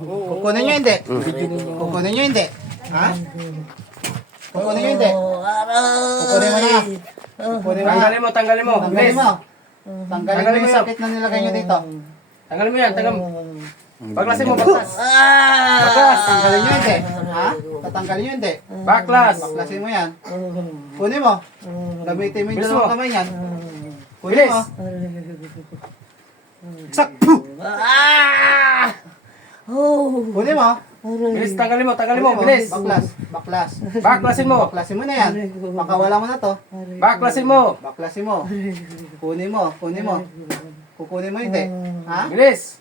Kukunin nyo hindi? Kukunin nyo hindi? Ha? Kukunin nyo hindi? Kukunin mo na. Kukunin mo na. Tanggalin mo, tanggalin mo. Tanggalin Bilis. mo. Tanggalin mo yung sakit na nilagay nyo dito. Tanggalin mo yan, tanggalin mo. Baklasin mo, baklas. Baklas. Tanggalin nyo hindi? Ha? Tatanggalin nyo hindi? Baklas. Baklasin mo yan. Kunin mo. Gamitin mo yung Bilis dalawang mo. kamay yan. Kunin Bilis. mo. Sak! Puh! Kunin mo. Bilis, tanggalin mo, tanggalin mo. Bilis. Baklas. Baklas. Baklasin mo. Baklasin mo na yan. Makawala mo na to. Baklasin mo. Baklasin mo. Kunin mo. Kunin mo. Kukunin mo hindi. Ha? Bilis.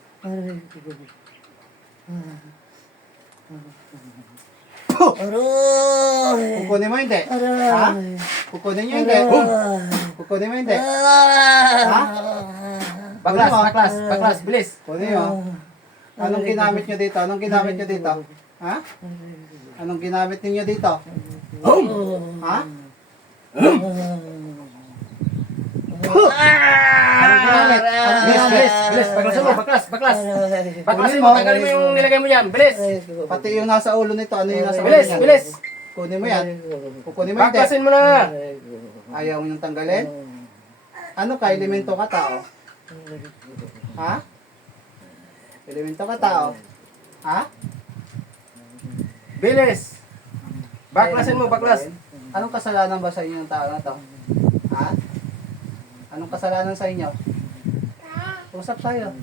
Kukunin mo hindi. Ha? Kukunin nyo hindi. Kukunin mo hindi. Ha? Baklas, baklas, baklas. Bilis. Kunin mo. Anong ginamit nyo dito? Anong ginamit nyo dito? Ha? Anong ginamit ninyo dito? Ha? Anong ginamit? Bilis, bilis, bilis. Baklasin mo, baklas, baklas. Baklasin Kunin mo, mo. tanggalin mo yung nilagay mo dyan. Bilis. Pati yung nasa ulo nito, ano yung nasa ulo Bilis, niyan? bilis. Kunin mo yan. Kukunin mo hindi. Baklasin mo na. Ayaw mo yung tanggalin? Ano ka? Elemento ka tao? Ha? Elemento ka tao? Ha? Bilis. Baklasin mo, baklas. Anong kasalanan ba sa inyo ng tao na to? Ha? Anong kasalanan sa inyo? Usap tayo.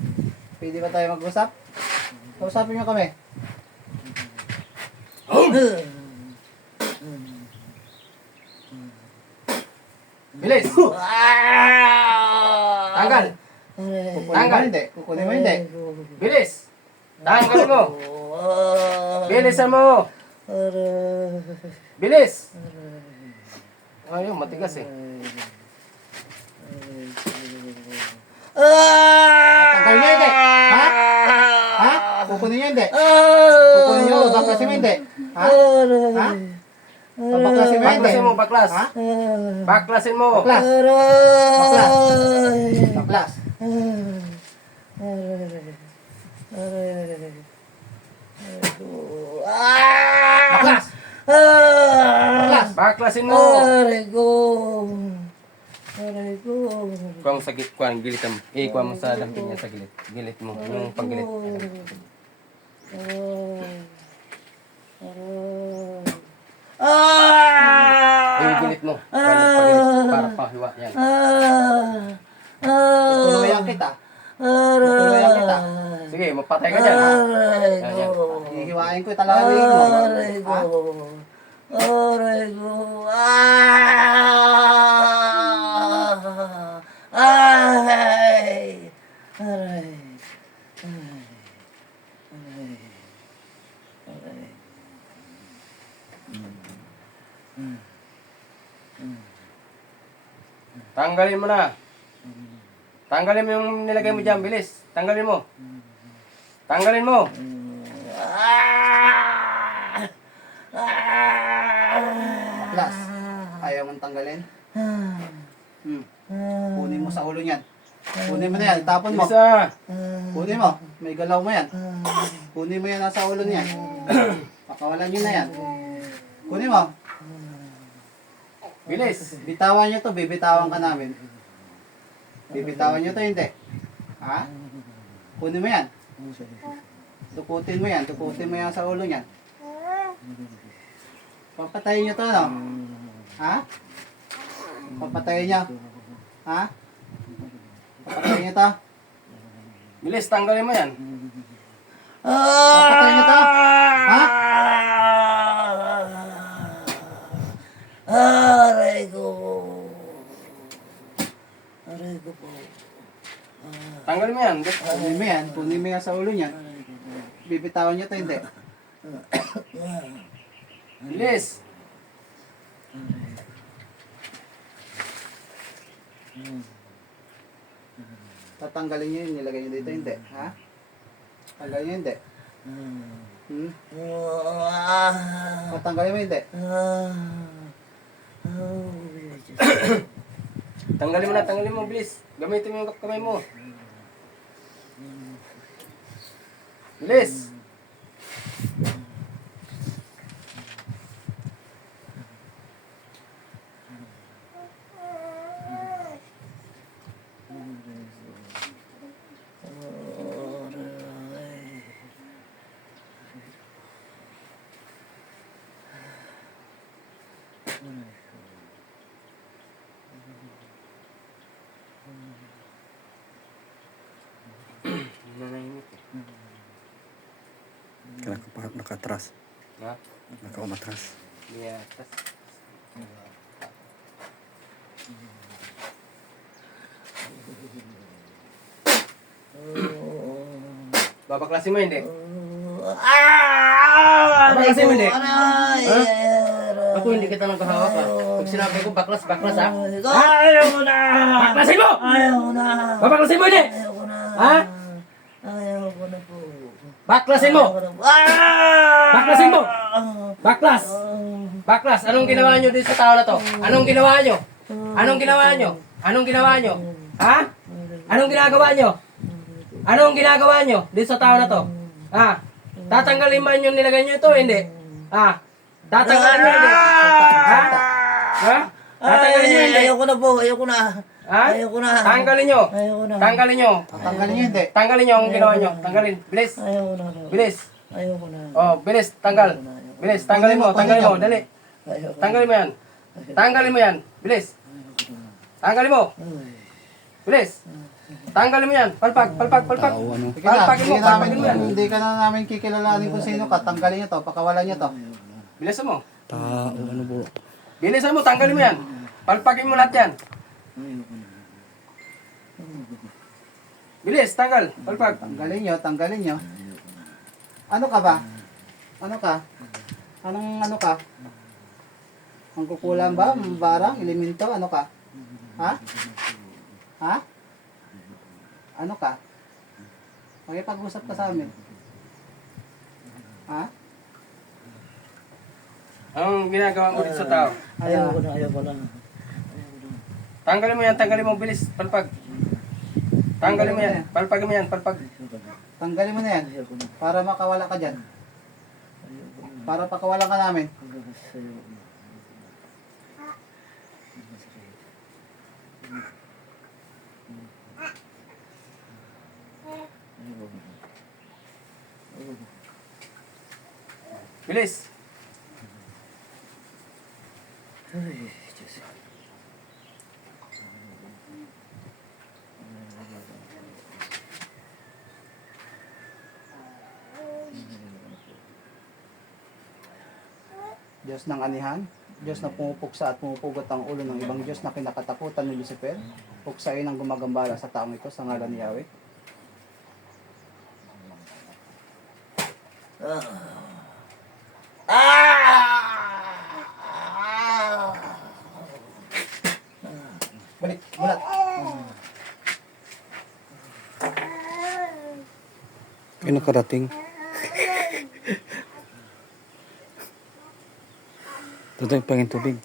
Pwede ba tayo mag-usap? Kausapin nyo kami. Bilis. Tanggal. Kukunin mo hindi. Kukunin mo hindi. Bilis. Tanggalin mo. Bilisan mo. Bilis. Ayun, matigas eh. Tanggalin nyo hindi. Ha? Ha? Kukunin nyo hindi. Kukunin nyo. Baklasin mo hindi. Ha? Ha? Baklasin mo hindi. Baklasin mo, baklas. Ha? Baklasin mo. Baklas. Baklas. Baklas. Baklas. Baklasin mo. Arego. Arego. Kuwang sa gilid, kuwang gilid mo. Kuwang mo sa damping niya sa gilid. Gilid mo, yung panggilid. Yung gilid mo. Panggilid, para pahiwa yan. Tutuluyan kita. Tutuluyan kita. Sige, magpatay ka dyan. Yan, yan. Hihiwain ko talaga yung mo. Ha? Arego. Ay. Aray. Tanggalin mo na. Tanggalin mo yung nilagay mo dyan, bilis. Tanggalin mo. Tanggalin mo. Baklas. Ayaw mong tanggalin? Kunin mo sa ulo niyan. Kunin mo na yan. Tapon mo. Isa. Kunin mo. May galaw mo yan. Kunin mo yan nasa ulo niyan. Pakawalan nyo na yan. Kunin mo. Bilis. Bitawan nyo to. Bibitawan ka namin. Bibitawan nyo to, hindi. Ha? Kunin mo yan. Tukutin mo yan. Tukutin mo yan sa ulo niyan. Papatayin nyo to, no? Ha? Papatayin nyo. Ha? Papatayin nyo to. Bilis, tanggalin mo yan. Papatayin nyo to. Ha? Arego. Arego po. Tanggalin mo yan. Kunin mo yan. Kunin mo yan sa ulo niyan. Bibitawan nyo to, hindi. Bilis. Tatanggalin nyo yun. Nilagay nyo dito, hindi. Ha? Tanggalin nyo, hindi. Tatanggalin mo, hindi. Tanggalin mo na, tanggalin mo, bilis. Gamitin mo yung kamay mo. Bilis. Nakatras. Ha? Nakaumatras. Yeah. Tas, babaklasin mo hindi? Babaklasin mo hindi? Ako hindi kita nagkahawak ha. Pag sinabi ko baklas ha. Ayaw ko na! Baklasin mo! Ayaw ko na! Babaklasin mo hindi? Ayaw ko na! Ha? Ayaw ko na po. Baklasin mo! Baklasin mo! Baklas! Ah! Baklas! Anong ginawa nyo dito sa tao na to? Anong ginawa nyo? Anong ginawa nyo? Anong ginawa nyo? Ha? Anong ginagawa nyo? Anong ginagawa nyo dito sa tao na to? Ha? Tatanggalin ba yung nilagay nyo ito? Hindi. Ha? Tatanggalin nyo hindi? Ha? Ha? Tatanggalin nyo hindi? Ayaw ko na po. Ayaw ko na. Ha? Ayaw ko na. Tanggalin nyo. Ayaw ko na. Tanggalin nyo. Tanggalin niyo hindi. Tanggalin nyo ang ginawa nyo. Tanggalin. Bilis. Ayaw ko na. Bilis. Ayaw ko na. Oh, bilis. Tanggal. Bilis. Tanggalin mo. Tanggalin mo. Dali. Ayaw ko na. Tanggalin mo yan. Tanggalin mo yan. Bilis. Tanggalin mo. Bilis. Tanggalin mo yan. Palpag. Palpag. Palpag. Sige na, Palpagin mo. sige namin, Palpagin mo yan. hindi ka na namin kikilalanin kung sino ka. Tanggalin niyo to, pakawalan niyo to. Bilisan mo. Tao, ano po? Bilisan mo. Tanggalin mo yan. Palpagin mo lahat yan. Bilis. Tanggal. Palpag. Tanggalin niyo, tanggalin niyo. Ano ka ba? Ano ka? Anong ano ka? Ang kukulang ba? Barang? Elemento? Ano ka? Ha? Ha? Ano ka? Makipag-usap ka sa amin. Ha? Anong ginagawa mo dito sa tao? Ayaw ko na. Ayaw ko na. Tanggalin mo yan. Tanggalin mo. Bilis. Palpag. Tanggalin mo yan. Palpagin mo yan. Palpag. Tanggalin mo na yan. Ayaw ko na. Para makawala ka dyan. Para pakawalan ka namin. Bilis. Ay, Diyos. Diyos ng anihan, Diyos na pumupuksa at pumupugot ang ulo ng ibang Diyos na kinakatakutan ni Lucifer, puksain ang gumagambala sa taong ito sa ngalan ni Yahweh. Balik, bulat. Ay, nakarating. Ito yung pangin tubig.